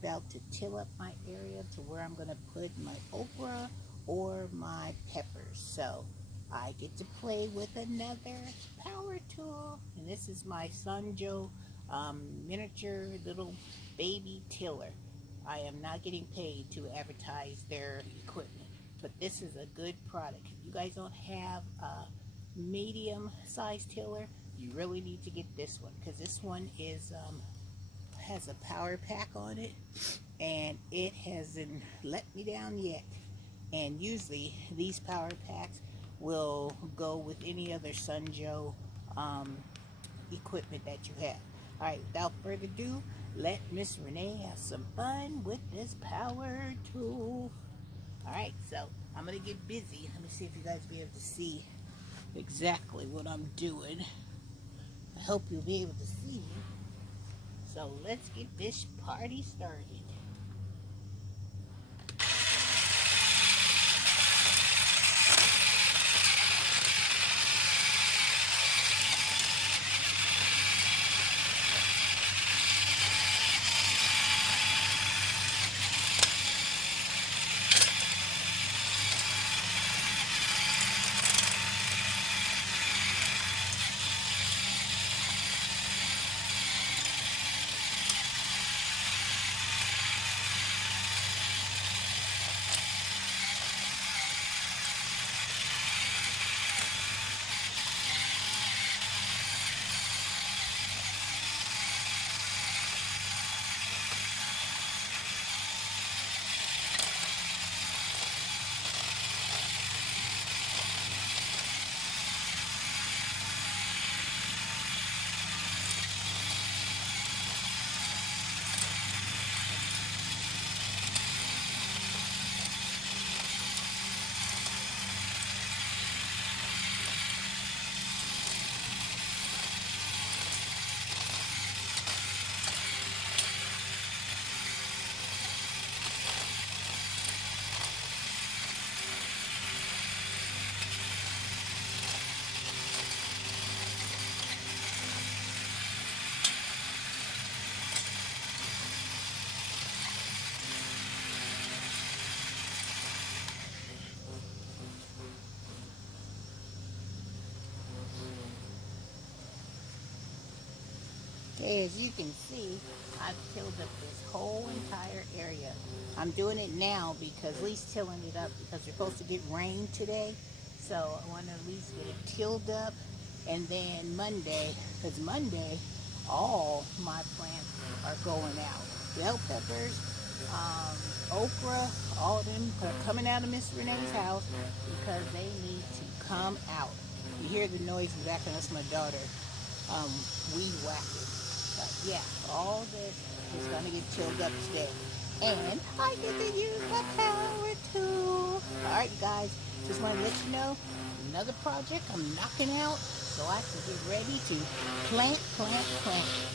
about to till up my area to where I'm going to put my okra or my peppers. So I get to play with another power tool. And this is my Sunjo miniature little baby tiller. I am not getting paid to advertise their equipment, but this is a good product. If you guys don't have a medium size tiller, you really need to get this one, because this one is has a power pack on it, and it hasn't let me down yet. And usually these power packs will go with any other Sunjo equipment that you have. Alright, without further ado, let Miss Renee have some fun with this power tool. Alright, so I'm going to get busy. Let me see if you guys will be able to see exactly what I'm doing. I hope you'll be able to see me. So let's get this party started. Okay, as you can see, I've tilled up this whole entire area. I'm doing it now because at least tilling it up because we're supposed to get rain today. So I want to at least get it tilled up, and then Monday, because Monday, all my plants are going out. Bell peppers, okra, all of them are coming out of Miss Renee's house because they need to come out. You hear the noise in the back, and that's my daughter weed whacking. But yeah, all this is going to get tilled up today. And I get to use my power tool. Alright guys, just want to let you know, another project I'm knocking out so I can get ready to plant.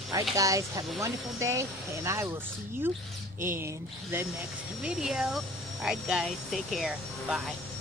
Alright guys, have a wonderful day, and I will see you in the next video. Alright guys, take care. Bye.